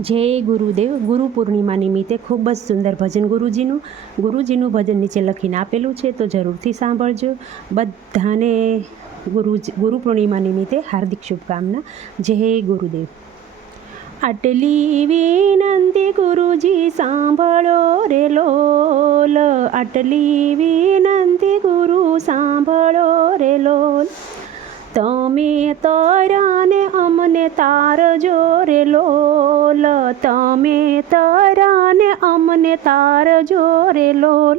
જય ગુરુદેવ ગુરુ પૂર્ણિમા નિમિત્તે ખૂબ જ સુંદર ભજન ગુરુજીનું ગુરુજીનું ભજન નીચે લખીને આપેલું છે, તો જરૂરથી સાંભળજો. બધાને ગુરુ ગુરુ પૂર્ણિમા નિમિત્તે હાર્દિક શુભકામના. જય ગુરુદેવ. આટલી વિનંતી ગુરુજી, સાંભળો રે લોલ. આટલી વિનંતી ગુરુ, સાંભળો રે લોલ. તમે તરાને અમને તાર જોરે લોલ. તમે તરાને અમને તાર જોરે લોલ.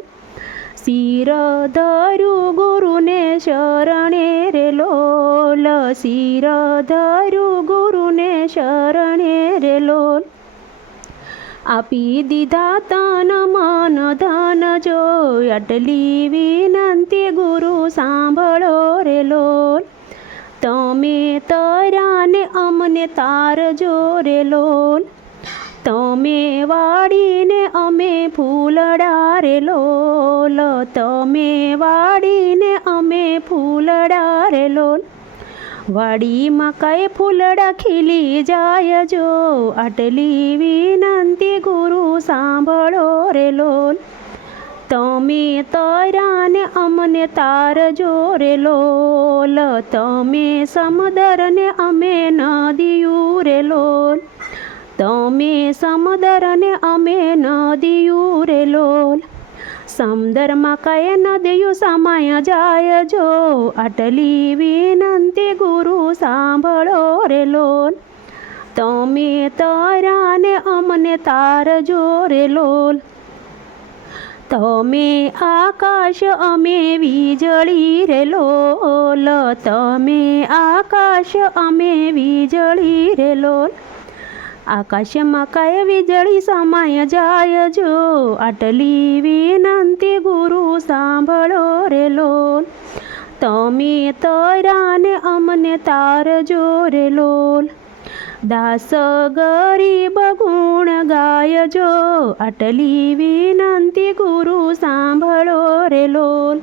શિર ધરું ગુરુને શરણે રે લોલ. શિર ધરું ગુરુને શરણે રે લોલ. આપી દીધા તન મન ધન જો આટલી વિનંતી ગુરુ સાંભળો રે લોલ. તમે તરાને અમને તાર જોરે લોલ તમે વાડીને અમે ફૂલડા રે લોલ. તમે વાડીને અમે ફૂલડા રે લોલ. વાડીમાં કઈ ફૂલડા ખીલી જાય જો. આટલી વિનંતી ગુરુ સાંભળો રે લોલ. તમે તરાને અમને તાર જોરે લોલ. તમે સમુદરને અમે નદીયું રે લોલ. તમે સમુદરને અમે નદીયું રે લોલ. સમદરમાં કઈ નદીયું સમાય જાય જો? આટલી વિનંતી ગુરુ સાંભળો રે લોલ. તમે તરાને અમને તાર જોરે લોલ. તમે આકાશ અમે વીજળી રે લોલ, તમે આકાશ અમે વીજળી રે લોલ. આકાશમાં કઈ વીજળી સમાય જાય જો, આટલી વિનંતી ગુરુ સાંભળો રે લોલ. તમે તરાને અમને તારજો રે લોલ. દાસ ગરીબ ગુણ ગાયજો આટલી વિનંતી ગુરુ સાંભળો રે લોલ.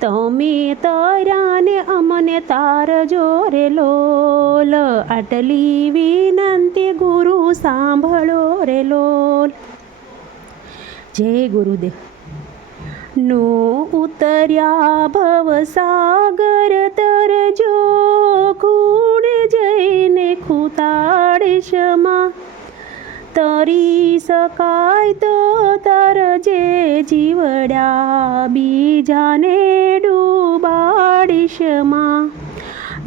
તમે તરાને અમને તારજો રે લોલ આટલી વિનંતી ગુરુ સાંભળો રે લોલ. જય ગુરુદેવ. નો ઉતર્યા ભવ સાગર તરજો ખૂતાડીશમાં તરી શકાય તો તરજે જીવડ્યા બીજાને ડૂબાડીશમાં.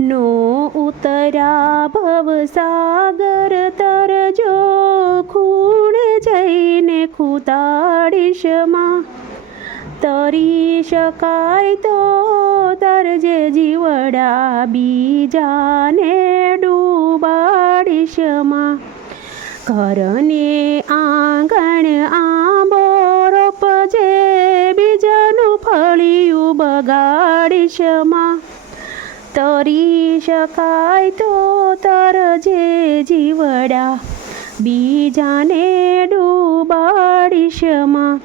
નો ઉતર્યા ભવ સાગર તરજો ખૂણ જઈને ખૂતાડીશમાં. તરી શકાય તો તરજે જીવડા બીજાને ડૂબાડીશમાં ઘરને આંગણ આંબો રોપજે બીજાનું ફળિયું બગાડીશમાં. તરી શકાય તો તરજે જીવડા બીજાને ડૂબાડીશમાં.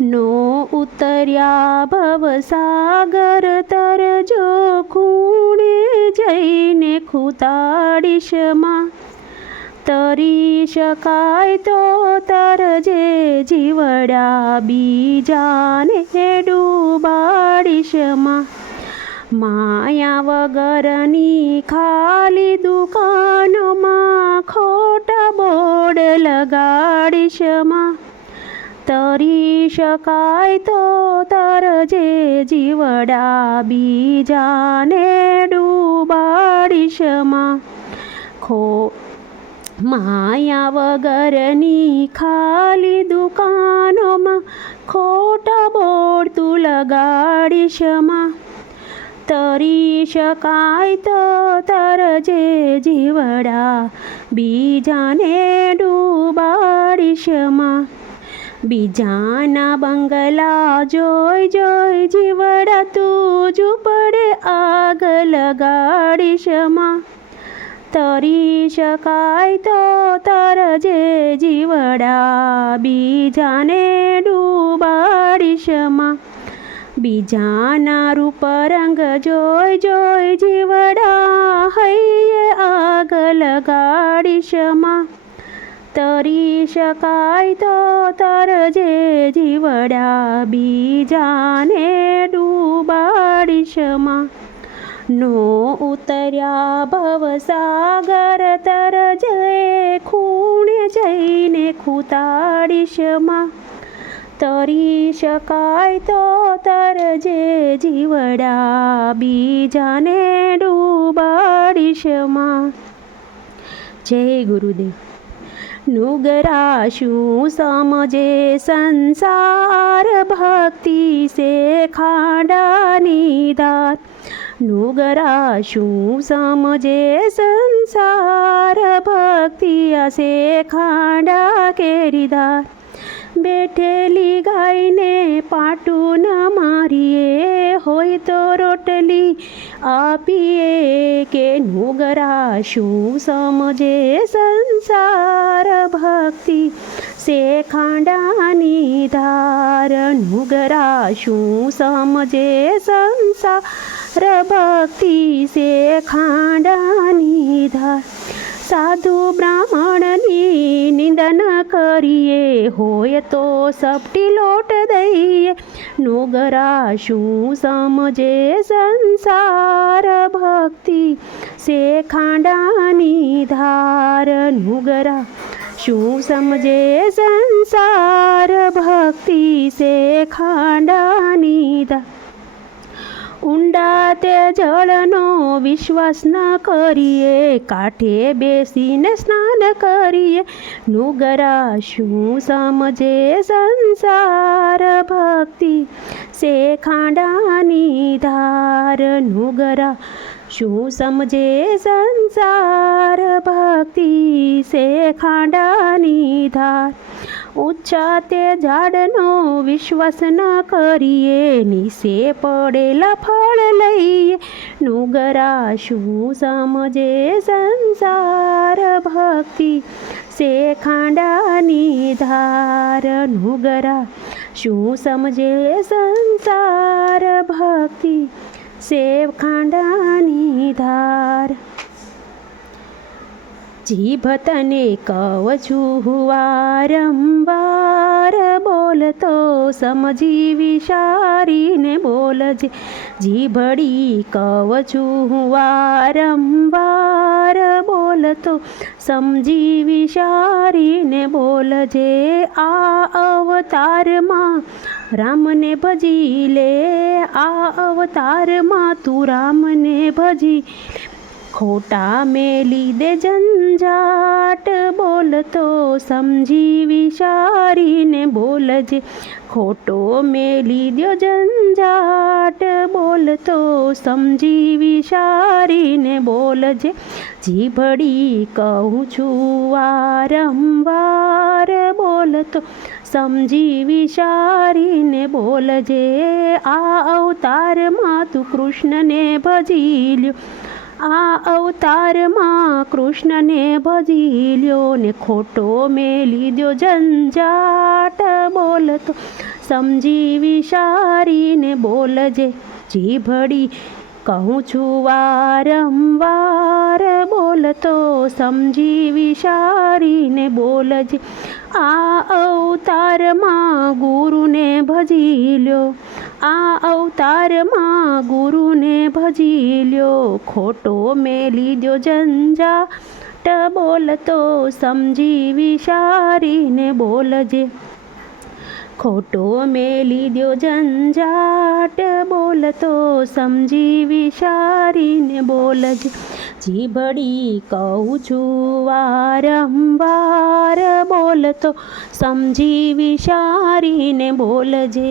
નો ઉતર્યા ભવ સાગર તરજો ખૂણે જઈને ખૂતાડીશમાં તરી શકાય તો તરજે જીવડા બીજાને ડૂબાડીશમાં માયા વગરની ખાલી દુકાનોમાં ખોટા બોર્ડ લગાડીશમાં તરી શકાય તો તરજે જીવડા બીજાને ડૂબાડીશમાં. ખો, માયા વગરની ખાલી દુકાનોમાં ખોટા બોર્ડ તું લગાડીશમાં. તરી શકાય તો તરજે જીવડા બીજાને ડૂબાડીશમાં. બીજાના બંગલા જોઈ જોઈ જીવડા તું પડે આગ લગાડીશમાં તરી શકાય તો તરજે જીવડા બીજાને ડૂબાડીશમાં બીજાના રૂપ રંગ જોઈ જોઈ જીવડા હૈયે આગ લગાડી ક્ષમા તરી શકાય તો તરજે જીવડા બીજાને ડૂબાડીશમાં. નો ઉતર્યા ભવસાગર તરજે ખૂણે જઈને ખૂતાડીશમાં. તરી શકાય તો તરજે જીવડા બીજાને ડૂબાડીશમાં. જય ગુરુદેવ. નુગરા શું સમજે સંસાર ભક્તિ સે ખાડાની દાર નુગરા શું સમજે સંસાર ભક્તિ અસે ખાડા કેરીદાર બેઠેલી ગાયને પાટું ન મારીએ હોય તો રોટલી આપીએ કે નુગરા સમજે સંસાર ભક્તિ સે ખાંડાની ધાર નુગરા શું સમજે સંસાર ભક્તિ સે ખાંડાની ધાર સાધુ બ્રાહ્મણની નિંદન કરીએ હોય તો સપટી લોટ દઈએ નુગરા શું સમજે સંસાર ભક્તિ સે ખાંડાની ધાર નુગરા શું સમજે સંસાર ભક્તિ સે ખાંડાની ધાર ઊંડા તે જળનો વિશ્વાસ ન કરીએ, કાંઠે બેસીને સ્નાન કરીએ. નુગરા શું સમજે સંસાર ભક્તિ? સે ખાંડાની ધાર નુગરા શું સમજે સંસાર ભક્તિ? સે ખાંડાની ધાર ઊંચા તે ઝાડનો વિશ્વાસ ન કરીએ નીસે પડેલા ફળ લઈએ. નુગરા શું સમજે સંસાર ભક્તિ? સે ખાંડાની ધાર નુગરા શું સમજે સંસાર ભક્તિ? સે ખાંડાની ધાર જીભ તને કહું છું વારંવાર. બોલતો સમજી વિચારીને બોલજે જીભડી કહું છું વારંવાર. બોલતો સમજી વિચારીને બોલજે આ અવતારમાં રામને ભજી લે. આ અવતારમાં તું રામને ભજી. ખોટા મેલી દે ઝંઝાટ. બોલતો સમજી વિચારીને બોલજે ખોટો મેલી દ્યો ઝંઝાટ. બોલતો સમજી વિચારીને બોલજે જીભડી કહું છું વારંવાર. બોલતો સમજી વિચારીને બોલજે આ અવતારમાં તું કૃષ્ણને ભજી લ્યો. આ અવતારમાં કૃષ્ણને ભજી લ્યો ને ખોટો મેલી દ્યો ઝંઝાટ બોલતો. સમજી વિચારીને બોલજે, જીભડી, કહું છું વારંવાર, બોલતો. સમજી વિચારીને બોલજે, આ અવતારમાં ગુરુને ભજી લ્યો આ અવતારમાં ગુરુને ભજી લ્યો ખોટો મેલી દ્યો ઝંઝાટ બોલતો સમજી વિચારીને બોલજે ખોટો મેલી દ્યો ઝંઝાટ બોલતો સમજી વિચારીને બોલજે જીભડી કહું છું વારંવાર બોલતો સમજી વિચારીને બોલજે